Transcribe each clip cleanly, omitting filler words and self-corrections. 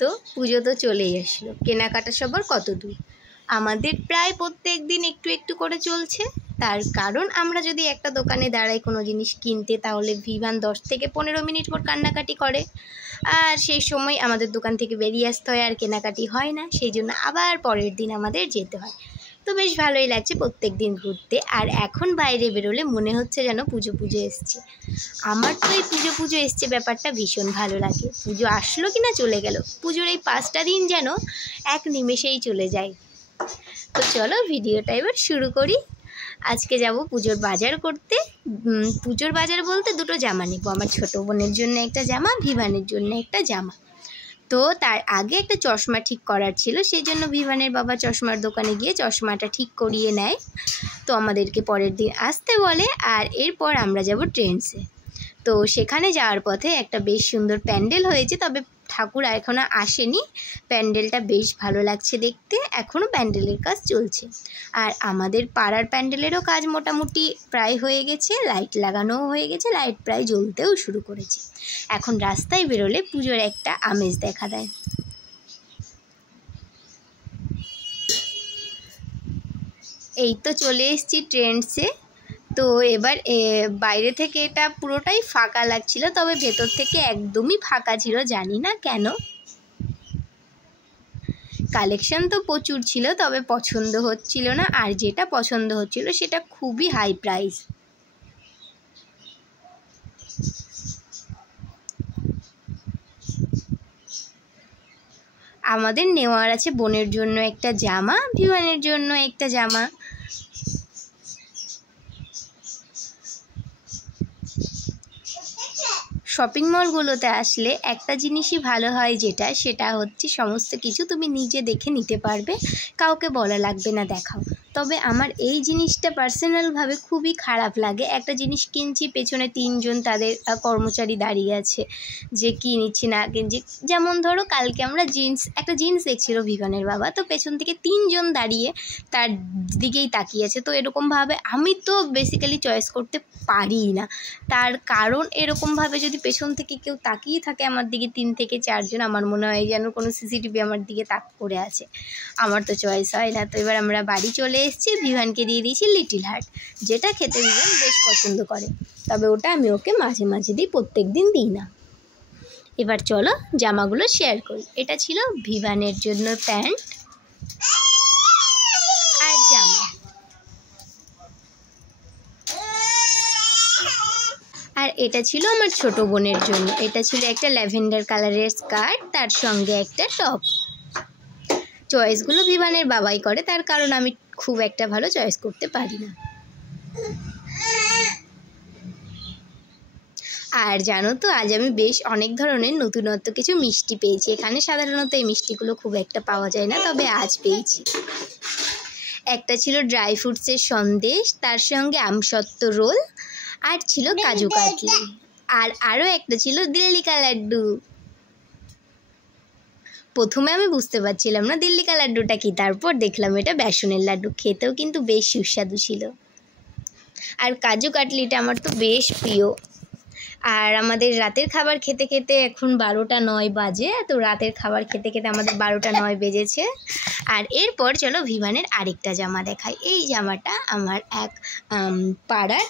তো পুজো তো চলেই আসলো, কেনাকাটা সবার কত দূর। আমাদের প্রায় প্রত্যেক দিন একটু একটু করে চলছে। তার কারণ আমরা যদি একটা দোকানে দাঁড়াই কোনো জিনিস কিনতে, তাহলে ভিভান 10 থেকে 15 মিনিট পর কান্নাকাটি করে, আর সেই সময় আমাদের দোকান থেকে বেরিয়ে আসতে হয়, আর কেনাকাটি হয় না। সেই জন্য আবার পরের দিন আমাদের যেতে হয়। তো বেশ ভালোই লাগছে প্রত্যেক দিন ঘুরতে। আর এখন বাইরে বেরোলে মনে হচ্ছে যেন পুজো পুজো এসছে। আমার তো এই পুজো পুজো এসছে ব্যাপারটা ভীষণ ভালো লাগে। পুজো আসলো কি না চলে গেল, পুজোর এই 5টা দিন যেন এক নিমেষেই চলে যায়। তো চলো ভিডিওটা এবার শুরু করি। আজকে যাব পুজোর বাজার করতে। পুজোর বাজার বলতে দুটো জামা নেব, আমার ছোটো বোনের জন্য একটা জামা, ভিভানের জন্য একটা জামা। তো তার আগে একটা চশমা ঠিক করার ছিল, সেই জন্য ভিভানের বাবা চশমার দোকানে গিয়ে চশমাটা ঠিক করিয়ে নেয়। তো আমাদেরকে পরের দিন আসতে বলে, আর এরপর আমরা যাব ট্রেন্ডসে। তো সেখানে যাওয়ার পথে একটা বেশ সুন্দর প্যান্ডেল হয়েছে, তবে ঠাকুর এখনও আসেনি। প্যান্ডেলটা বেশ ভালো লাগছে দেখতে, এখনও প্যান্ডেলের কাজ চলছে। আর আমাদের পাড়ার প্যান্ডেলেরও কাজ মোটামুটি প্রায় হয়ে গেছে, লাইট লাগানোও হয়ে গেছে, লাইট প্রায় জ্বলতেও শুরু করেছে। এখন রাস্তায় বেরোলে পুজোর একটা আমেজ দেখা দেয়। এই তো চলে এসেছি ট্রেন্ডসে। তো এবার বাইরে থেকে এটা পুরোটাই ফাঁকা লাগছিল, তবে ভেতর থেকে একদমই ফাঁকা ছিল, জানি না কেন। কালেকশন তো প্রচুর ছিল, তবে পছন্দ হচ্ছিল না, আর যেটা পছন্দ হচ্ছিল সেটা খুবই হাই প্রাইস। আমাদের নেওয়ার আছে বোনের জন্য একটা জামা, ভিভানের জন্য একটা জামা। শপিং মলগুলোতে আসলে একটা জিনিসই ভালো হয়, সেটা হচ্ছে সমস্ত কিছু তুমি নিজে দেখে নিতে পারবে, কাউকে বলা লাগবে না দেখাও। তবে আমার এই জিনিসটা পার্সোনালভাবে খুবই খারাপ লাগে। একটা জিনিস কিনছি, পেছনে 3 জন তাদের কর্মচারী দাঁড়িয়ে আছে যে কী নিচ্ছি না কিনছি। যেমন ধরো কালকে আমরা একটা জিন্স দেখছিল ভিভানের বাবা, তো পেছন থেকে 3 জন দাঁড়িয়ে তার দিকেই তাকিয়ে আছে। তো এরকমভাবে আমি তো বেসিক্যালি চয়েস করতে পারি না। তার কারণ এরকমভাবে যদি পেছন থেকে কেউ তাকিয়ে থাকে আমার দিকে, 3 থেকে 4 জন, আমার মনে হয় যেন কোনো সিসিটিভি আমার দিকে তাক করে আছে, আমার তো চয়েস হয় না। তো এবার আমরা বাড়ি চলে এসেছি, ভিভানকে দিয়ে দিয়েছি লিটিল হার্ট, যেটা খেতে ভিভান বেশ পছন্দ করে, তবে ওটা আমি ওকে মাঝে মাঝে দিই, প্রত্যেক দিন দিই না। এবার চলো জামাগুলো শেয়ার করি। এটা ছিল ভিভানের জন্য প্যান্ট আর জামা, আর এটা ছিল আমার ছোট বোনের জন্য। এটা ছিল একটা ল্যাভেন্ডার কালারের স্কার্ট, তার সঙ্গে একটা টপ। চয়েসগুলো ভিভানের বাবাই করে, তার কারণ আমি খুব একটা ভালো চয়েস করতে পারি না। আর জানো তো, আজ আমি বেশ অনেক ধরনের নতুনত্ব কিছু মিষ্টি পেয়েছি। এখানে সাধারণত এই মিষ্টিগুলো খুব একটা পাওয়া যায় না, তবে আজ পেয়েছি। একটা ছিল ড্রাই ফ্রুটসের সন্দেশ, তার সঙ্গে আমসত্ত্ব রোল, আর ছিল কাজু কাটলি, আর আরও একটা ছিল দিল্লি কা লাড্ডু। প্রথমে আমি বুঝতে পারছিলাম না দিল্লি কা লাড্ডুটা কি, তারপর দেখলাম এটা বেসনের লাড্ডু। খেতেও কিন্তু বেশ সুস্বাদু ছিল। আর কাজু কাটলিটা আমার তো বেশ প্রিয়। আর আমাদের রাতের খাবার খেতে খেতে এখন 12টা 9 বাজে। তো রাতের খাবার খেতে খেতে আমাদের 12টা 9 বেজেছে। আর এরপর চলো ভিভানের আরেকটা জামা দেখাই। এই জামাটা আমার এক পাড়ার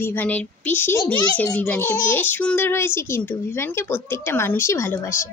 ভিভানের পিসি দিয়েছে ভিভানকে, বেশ সুন্দর হয়েছে, কিন্তু ভিভানকে প্রত্যেকটা মানুষই ভালোবাসে।